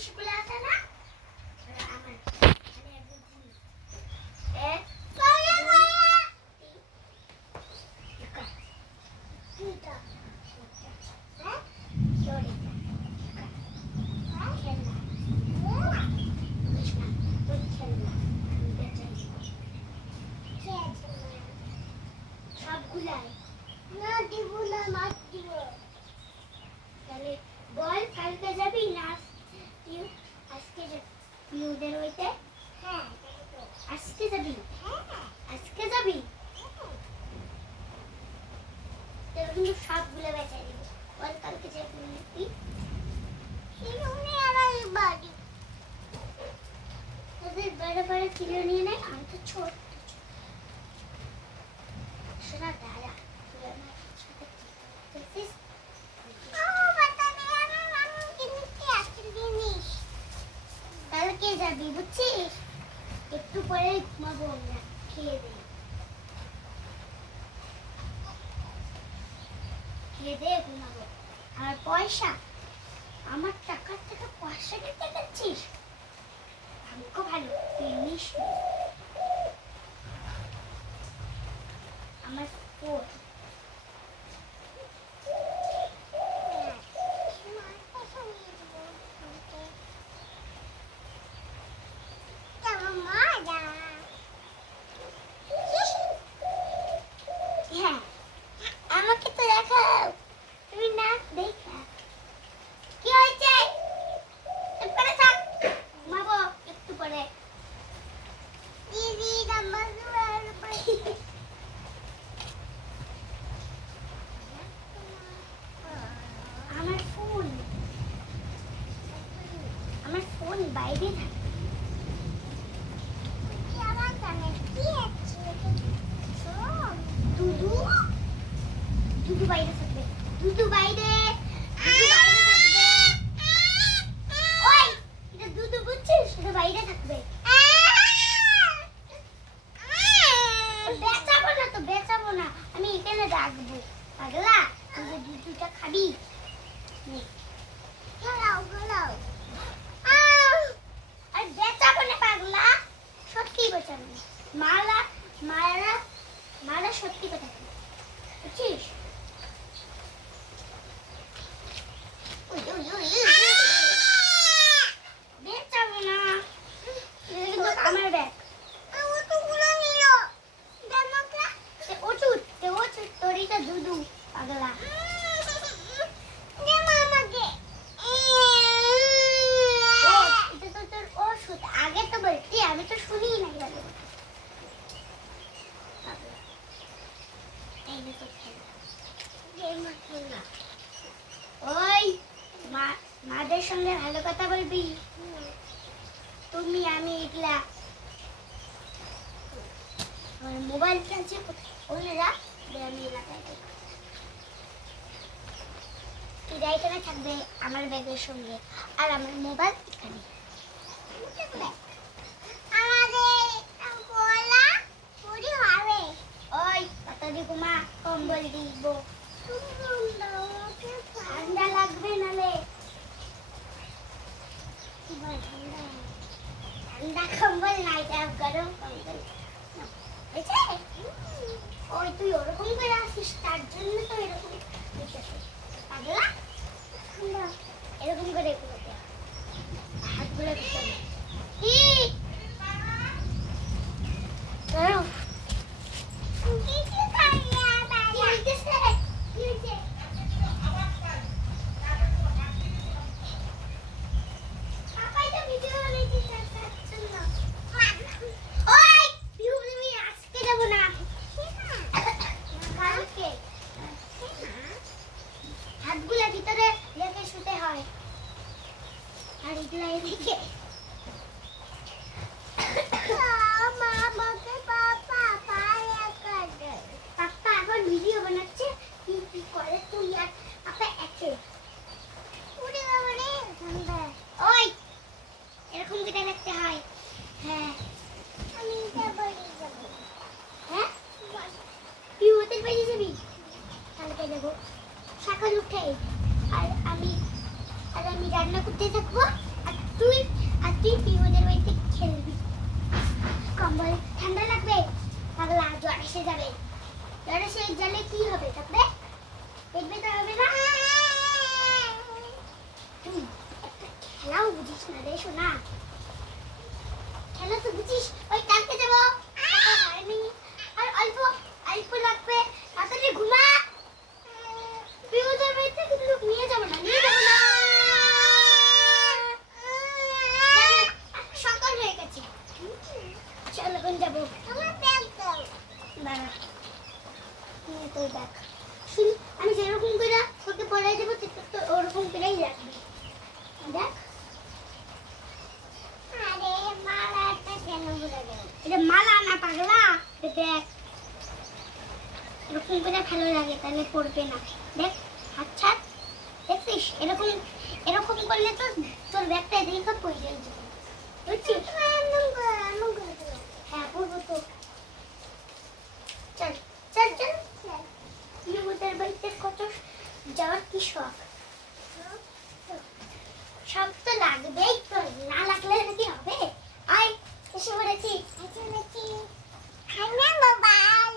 জিনিসগুলো আছে না ওরা আমার আমি একদম ভুল। এক দুটা, দুটা, হ্যাঁ? দড়িটা, হ্যাঁ? খেলনা, বুঝিস না, তোর খেলনা, আমি বেচাই। সবগুলাই না দিব না মাছ দিব তাহলে বল কালকে যাবি না ইউ আজকে যাবি ইউদের হইতে? হ্যাঁ আজকে যাবি? আজকে যাবি? তাহলে কিন্তু সবগুলো বেচাই দিব। বল কালকে যাবি নাকি তোদের বড় বড় নিয়ে নেয় আমি তো ছোট শোনা দাদা তুই আমার সাথে দেখছিস কালকে যাবি বুঝছিস একটু পরে ঘুমাবো আমরা, খেয়ে দে খেয়ে দে ঘুমাবো। আর পয়সা? আমার টাকার টাকা পয়সা কেটে যাচ্ছিস ভাগ্য ভালো তুই নি। আমার ফোন হ্যাঁ আমাকে তো দেখাও তুমি না দেখা কি হয়েছে চুপ করে থাক ঘুমাবো একটু পরে দিদি নাম্বার আমার ফোন ফোন বাইরে থাকে। দুদু। দুদু বাইরে থাকবে। দুদু বাইরে। বাইরে থাকবে। বেচাবো না তো, বেচাবো না। আমি এখানে রাখব। পাগলা, তুই দুধটা খাবি। নে। আর বেচাবো না পাগলা সত্যি বেচাবনে মালা মারা মারা সত্যি কথা। বুঝছিস উই, উই, উই, উই, উই। বেচাবো না এটা কিন্তু আমার ব্যাগ সে ওষুধ সে ওষুধ তোর এটা দুধু পাগলা ও, এটা তো তোর ওষুধ আগে তো বলতি আমি তো শুনি নাই ভালো করে। পাগলা। এই নে তোর খেলনা। ওই মা- মাদের সঙ্গে ভালো কথা তুমি আমি এগুলা আমার মোবাইল চার্জে ওখানে রাখ আমি এলাকায় এটা এখানে থাকবে আমার ব্যাগের সঙ্গে, আর আমার মোবাইল এখানে। কম্বল দিব। অল্প লাগবে তাড়াতাড়ি ঘুমা। বিপদের বাড়িতে কিন্তু নিয়ে যাব না নিয়ে যাব না। সকাল হয়ে গেছে। চল এখন যাব। আমার ব্যাগ দাও দাঁড়া নিয়ে তোর ব্যাগ শুনি আমি যেরকম করে তোকে পড়াই দেবো তো ওরকম করেই রাখবি। দেখ। আরে মালাটা কেন ভুলে গেল? এটা মালা না পাগলা। দেখ। এরকম করে ভালো লাগে, তাহলে পড়বে না। দেখ আচ্ছা ছাড়, দেখছিস? এরকম এরকম করলে তো তোর ব্যাগটা এদিকে পড়ে যাবে। বুঝছিস হ্যাঁ পড়ব তো চল চল চল বিভূতের বাড়িতে কত যাওয়ার কি শখ সব তো লাগবেই তো না লাগলে কি হবে আয় এসে পড়েছি এসে পড়েছি হ্যাঁ মোবাইল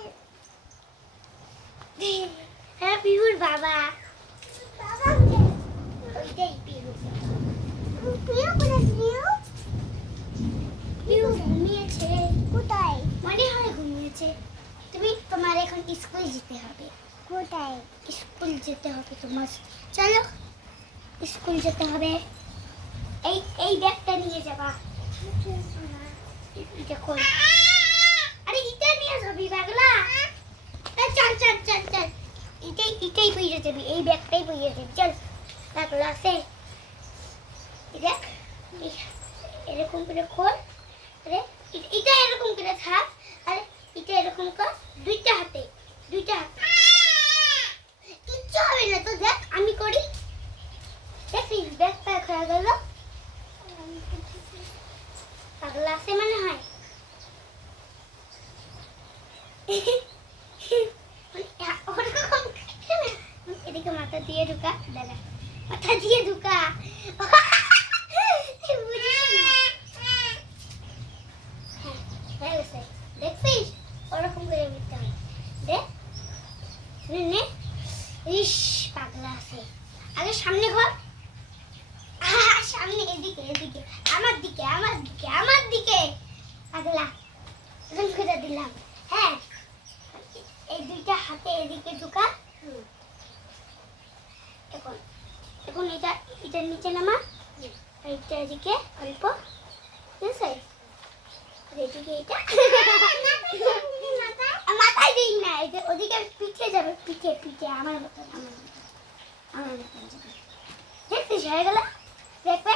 হ্যাঁ পিহুর বাবা। কোথায় ঘুমিয়েছে মনে হয় ঘুমিয়েছে। তুমি তোমার এখন স্কুল যেতে হবে। কোথায়? স্কুল যেতে হবে তোমার। চলো স্কুল যেতে হবে। এই এই ব্যাগটা নিয়ে যাবা। কই আরে এটা নিয়ে যাবি ব্যাগলা এই চল চল চল চল এটাই এটাই বইয়ে যাবি এই ব্যাগটাই বইয়ে যাবি চল ব্যাগলা আছে দেখ এরকম করে খোল, আরে এটা এরকম করে থাক, আরে এটা এরকম কর, দুইটা হাতে কিচ্ছু হবে না তো দেখ আমি করি দেখিস ব্যাগ প্যাক হয়ে গেল পাগলা আছে মনে হয় ওরকম এদিকে মাথা দিয়ে ঢুকা দাদা মাথা দিয়ে ঢুকা। হ্যাঁ, হয়ে আগে সামনে ঘর। সামনে এদিকে এদিকে। আমার দিকে আমার দিকে আমার দিকে। পাগলা। করে দিলাম। হ্যাঁ এই দুইটা হাতে এদিকে ঢুকা। এখন এখন এটা এটার নিচে নামা, আর এটা এদিকে অল্প আর এদিকে এটা। ওদিকে পিঠে যাবে, পিঠে পিঠে, আমার মতন আমার আমার দেখছিস হয়ে গেল। দেখবে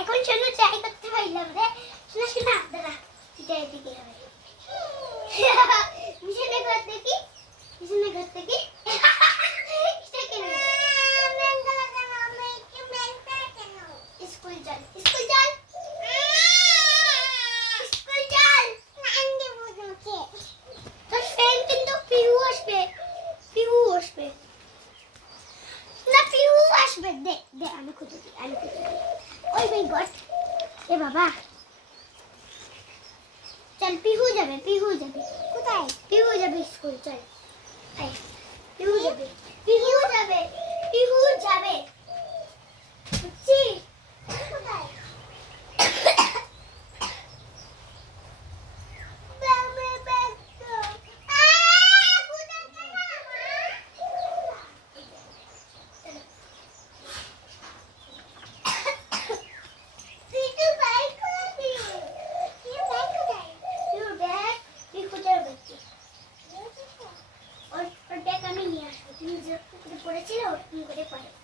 এখন শোনো ট্রাই করতে পারলাম রে। শোনা শোনা দাদা এটা এদিকে হবে। মিশনে ঘর দেখি এটা কেন? স্কুল চল স্কুল চল স্কুল চল তোর ফ্রেন্ড কিন্তু পিহু আসবে পিহু আসবে না পিহু আসবে দে দে, আমি খুঁজে দিই, আমি খুঁজে দিই। ওই মাই গড এ বাবা। চল, পিহু যাবে পিহু যাবে। কোথায়? পিহু যাবে স্কুল, চল। পিহু যাবে পিহু যাবে পিহু যাবে। বুঝছিস পড়েছিল করে পড়ে?